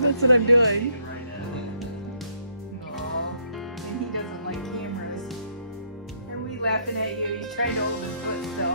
That's what I'm doing. Aw, and he doesn't like cameras. And we laughing at you. He's trying to hold his foot still.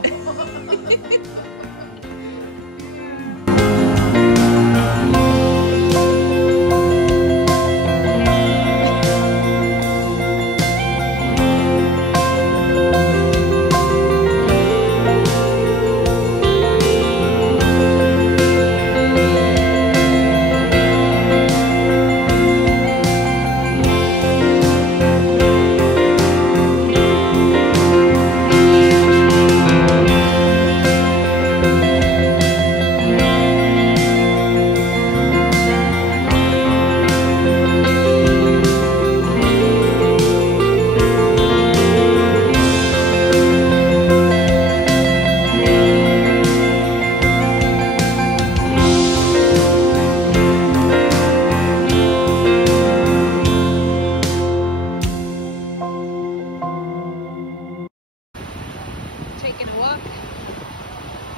Taking a walk,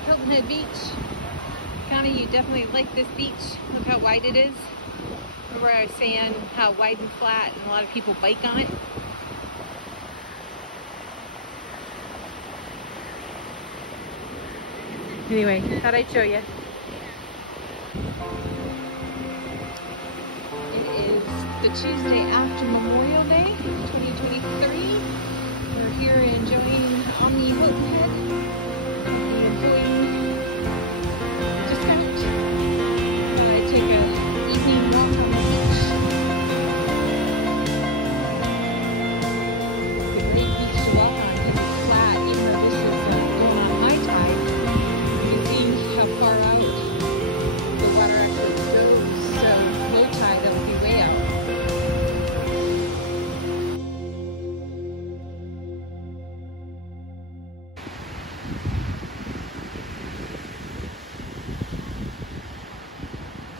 Hilton Head Beach. Connie, you definitely like this beach. Look how wide it is. Remember I was saying how wide and flat and a lot of people bike on it? Anyway, thought I'd show you. It is the Tuesday after Memorial Day, 2023. We're here enjoying Omni Hilton Head. The employee discount. Thought I'd take an evening walk on the beach. It's a great beach to walk on because it's flat, even though this is going on high tide. You can see how far out the water actually goes. So low tide, that'll be way out.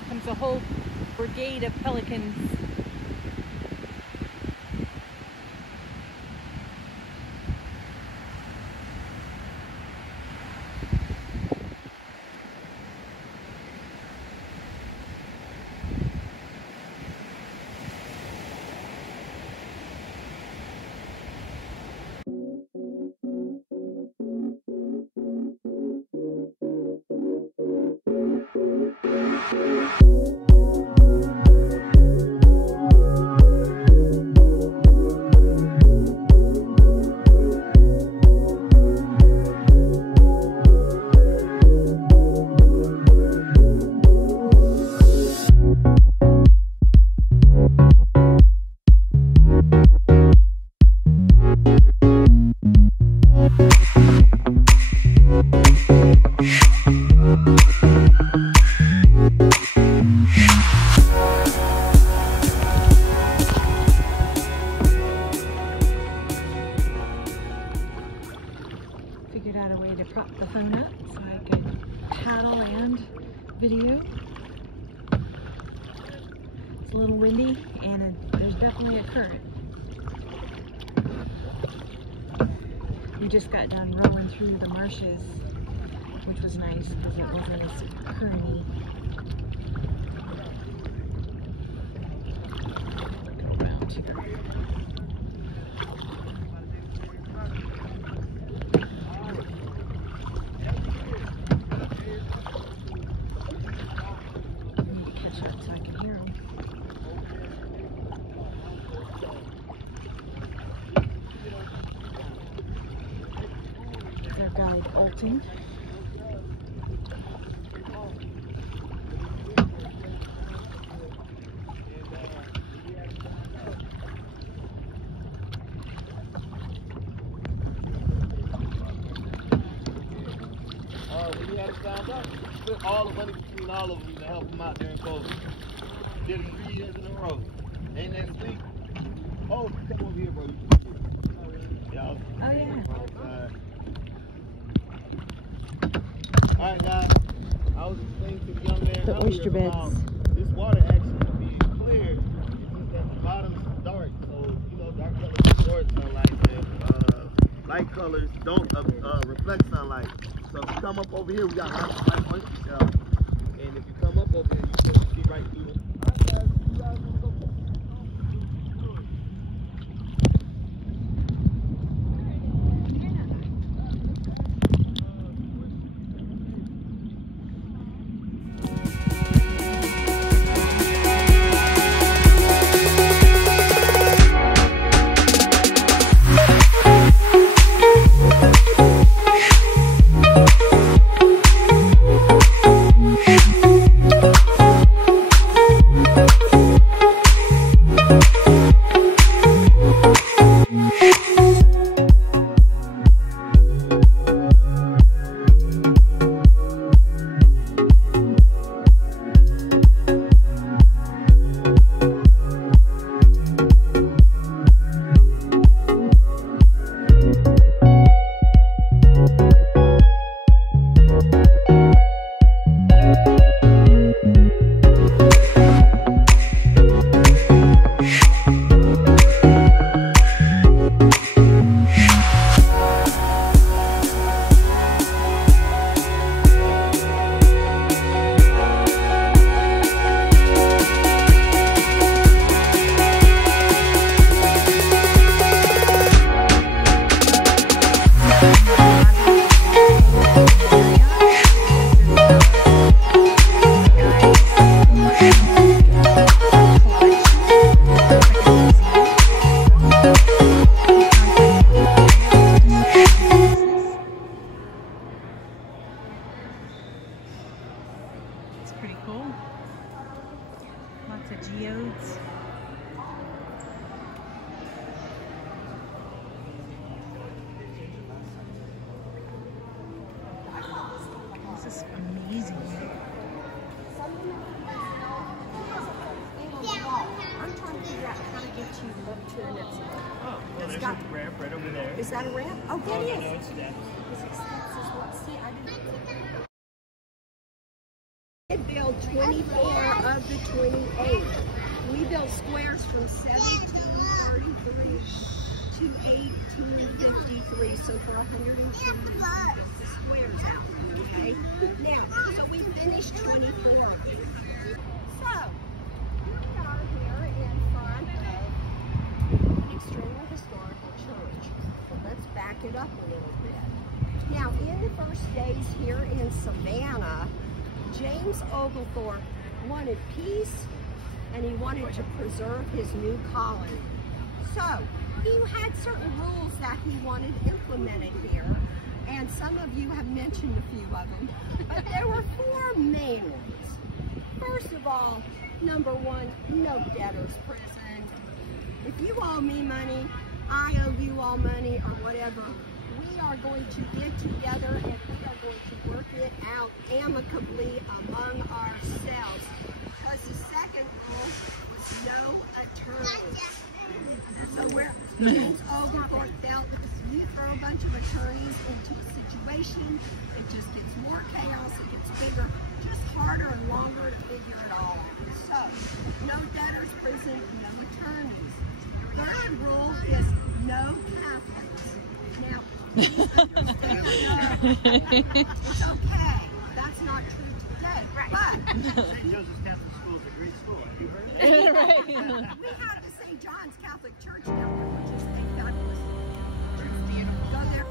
Comes a whole brigade of pelicans. Figured out a way to prop the phone up so I could paddle and video. It's a little windy and there's definitely a current. We just got done rolling through the marshes, which was nice because it wasn't as currenty. Go around here. Guide Olton. When you had it signed up, put all the money between all of them to help them out during COVID. Did it 3 years in a row. Ain't that sweet? Oh, come over here, bro. Yeah. Oh, yeah. Alright, guys. I was explaining to the young man The earlier oyster beds. about this water actually can be clear. It's just that the bottom is dark. So, you know, dark colors absorb sunlight and light colors don't reflect sunlight. So So if you come up over here, we got lots of light on the shelf. And if you come up over here, you can see right through them. Alright guys, you guys wanna go? Is that a ramp? Oh, that is. No, it's that. I built 24 of the 28. We built squares from 1733 to 1853. So for 100 and change, we get the squares out. Okay. Now, so we finished 24 of them. So here we are here in front of an extremely historical church. So let's back it up a little bit. Now, in the first days here in Savannah, James Oglethorpe wanted peace and he wanted to preserve his new colony. So he had certain rules that he wanted implemented here, and some of you have mentioned a few of them, but there were 4 main ones. First of all, number 1, no debtors prison. If you owe me money, I owe you all money or whatever, we are going to get together and we are going to work it out amicably among ourselves. Because the second rule was no attorneys. So where James Oglethorpe felt you throw a bunch of attorneys into a situation, it just gets more chaos, it gets bigger, just harder and longer to figure it all out. So, no debtors prison, no attorneys. Third rule is no Catholics. Now, please understand, it's okay. That's not true today, right? But St. Joseph's Catholic School is a great school. Have you heard of it? Right. we have the St. John's Catholic Church now, which is a fabulous church. Go there.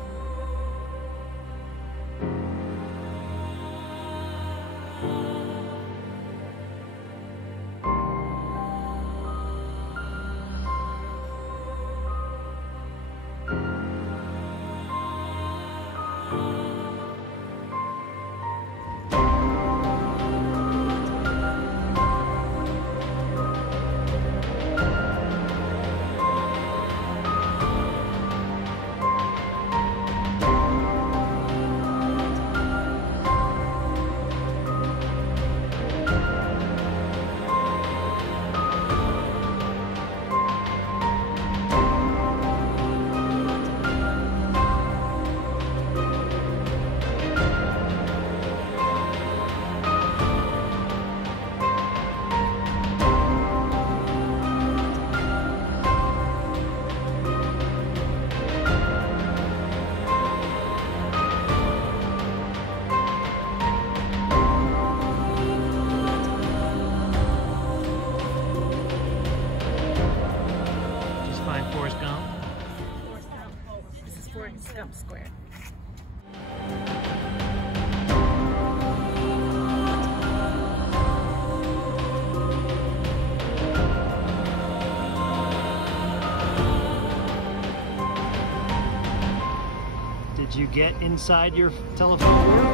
get inside your telephone booth,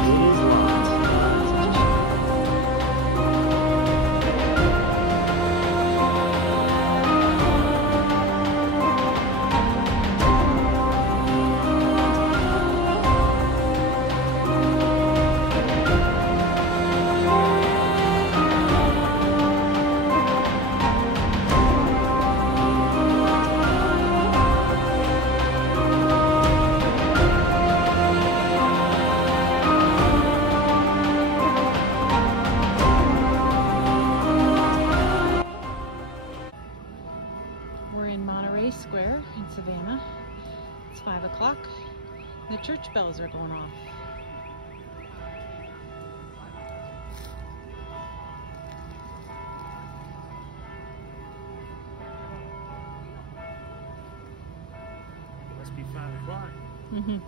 it is locked. Square in Savannah. It's 5 o'clock. The church bells are going off. It must be 5 o'clock. Mm-hmm.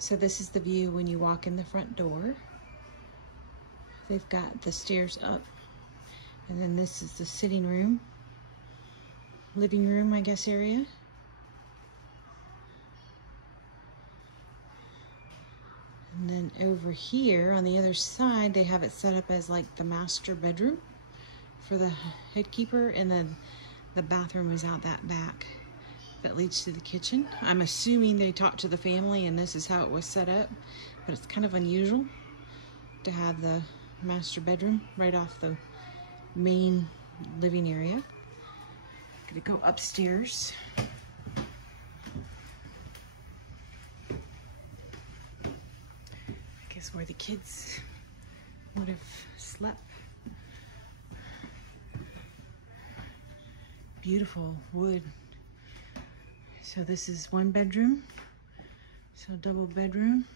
So this is the view when you walk in the front door. They've got the stairs up, and then this is the sitting room, living room, I guess, area. And then over here on the other side, they have it set up as like the master bedroom for the head keeper, and then the bathroom is out that back that leads to the kitchen. I'm assuming they talked to the family and this is how it was set up, but it's kind of unusual to have the master bedroom right off the main living area. Gonna go upstairs. I guess where the kids would have slept. Beautiful wood. So this is one bedroom, so double bedroom.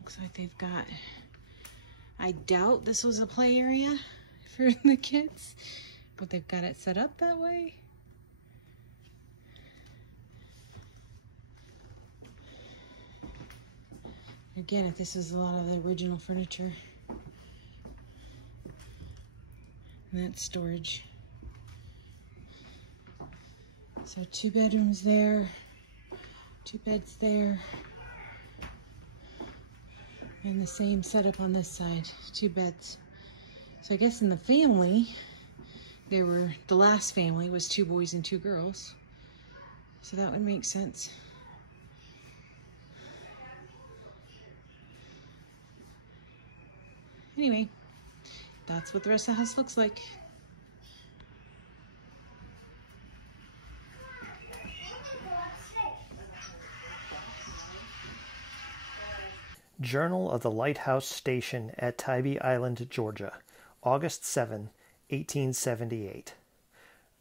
Looks like they've got, I doubt this was a play area for the kids, but they've got it set up that way. Again, this is a lot of the original furniture. And that's storage. So 2 bedrooms there, 2 beds there, and the same setup on this side, 2 beds. So I guess in the family, the last family was 2 boys and 2 girls. So that would make sense. Anyway, that's what the rest of the house looks like. Journal of the Lighthouse Station at Tybee Island, Georgia, August 7, 1878.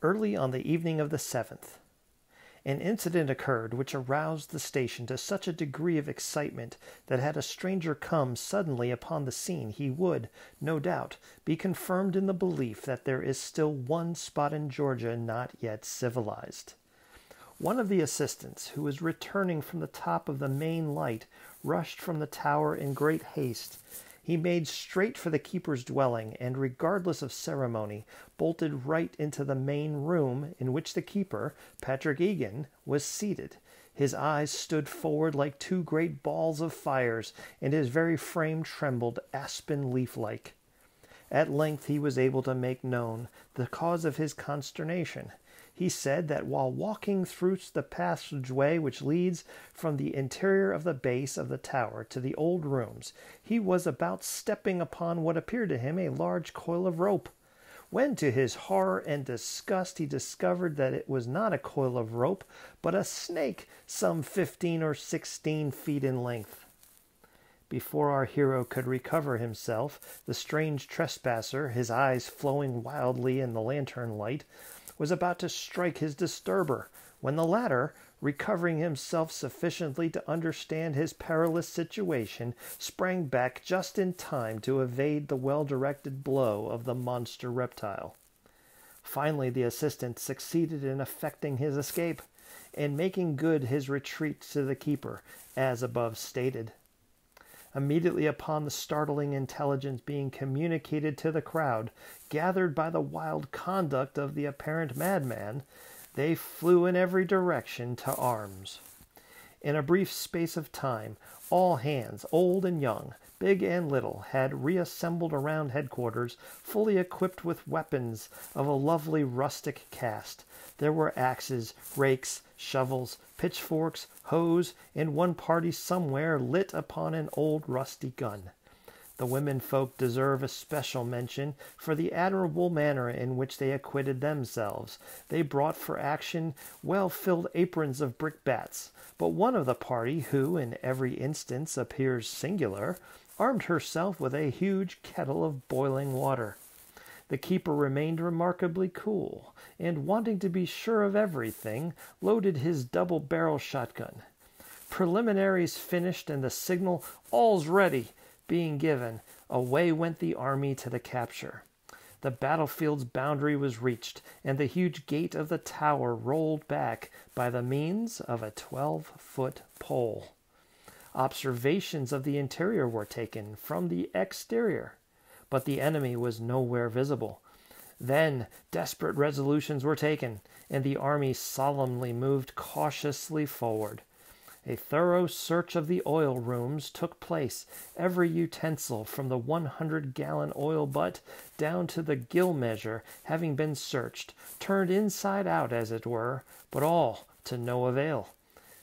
Early on the evening of the 7th, an incident occurred which aroused the station to such a degree of excitement that had a stranger come suddenly upon the scene, he would, no doubt, be confirmed in the belief that there is still one spot in Georgia not yet civilized. One of the assistants, who was returning from the top of the main light, rushed from the tower in great haste. He made straight for the keeper's dwelling, and regardless of ceremony, bolted right into the main room in which the keeper, Patrick Egan, was seated. His eyes stood forward like two great balls of fires, and his very frame trembled aspen leaf-like. At length he was able to make known the cause of his consternation. He said that while walking through the passageway which leads from the interior of the base of the tower to the old rooms, he was about stepping upon what appeared to him a large coil of rope, when to his horror and disgust he discovered that it was not a coil of rope, but a snake some 15 or 16 feet in length. Before our hero could recover himself, the strange trespasser, his eyes flowing wildly in the lantern light, was about to strike his disturber, when the latter, recovering himself sufficiently to understand his perilous situation, sprang back just in time to evade the well-directed blow of the monster reptile. Finally, the assistant succeeded in effecting his escape, and making good his retreat to the keeper, as above stated. Immediately upon the startling intelligence being communicated to the crowd, gathered by the wild conduct of the apparent madman, they flew in every direction to arms. In a brief space of time, all hands, old and young, big and little, had reassembled around headquarters, fully equipped with weapons of a lovely rustic cast. There were axes, rakes, shovels, pitchforks, hoes, and one party somewhere lit upon an old rusty gun. The women folk deserve especial mention for the admirable manner in which they acquitted themselves. They brought for action well-filled aprons of brickbats, but one of the party, who in every instance appears singular, armed herself with a huge kettle of boiling water. The keeper remained remarkably cool, and wanting to be sure of everything, loaded his double-barrel shotgun. Preliminaries finished, and the signal, "All's ready," being given, away went the army to the capture. The battlefield's boundary was reached, and the huge gate of the tower rolled back by the means of a 12-foot pole. Observations of the interior were taken from the exterior, but the enemy was nowhere visible. Then desperate resolutions were taken, and the army solemnly moved cautiously forward. A thorough search of the oil rooms took place, every utensil from the 100-gallon oil butt down to the gill measure having been searched, turned inside out as it were, but all to no avail.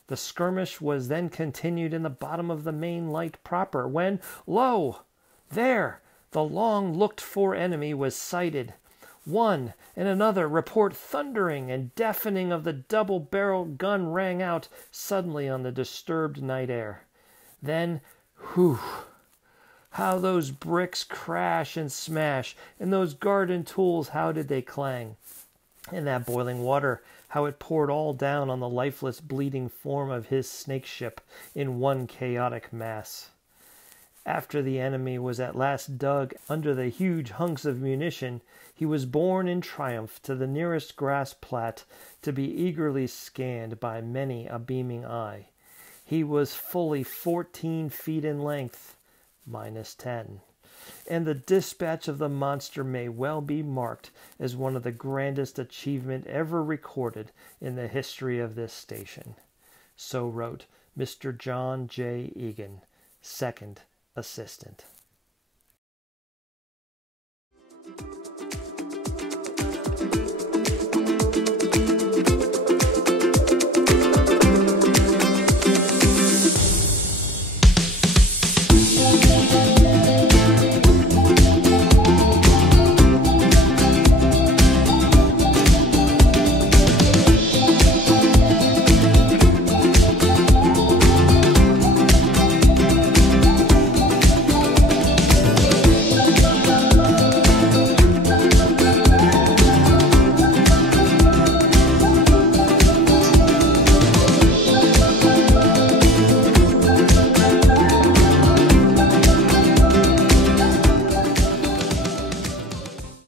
The skirmish was then continued in the bottom of the main light proper, when, lo! There! The long-looked-for enemy was sighted. One and another report thundering and deafening of the double-barreled gun rang out suddenly on the disturbed night air. Then, whew! How those bricks crash and smash, and those garden tools, how did they clang? And that boiling water, how it poured all down on the lifeless, bleeding form of his snakeship in one chaotic mass. After the enemy was at last dug under the huge hunks of munition, he was borne in triumph to the nearest grass plat to be eagerly scanned by many a beaming eye. He was fully 14 feet in length, -10, and the dispatch of the monster may well be marked as one of the grandest achievements ever recorded in the history of this station. So wrote Mr. John J. Egan, 2nd Assistant.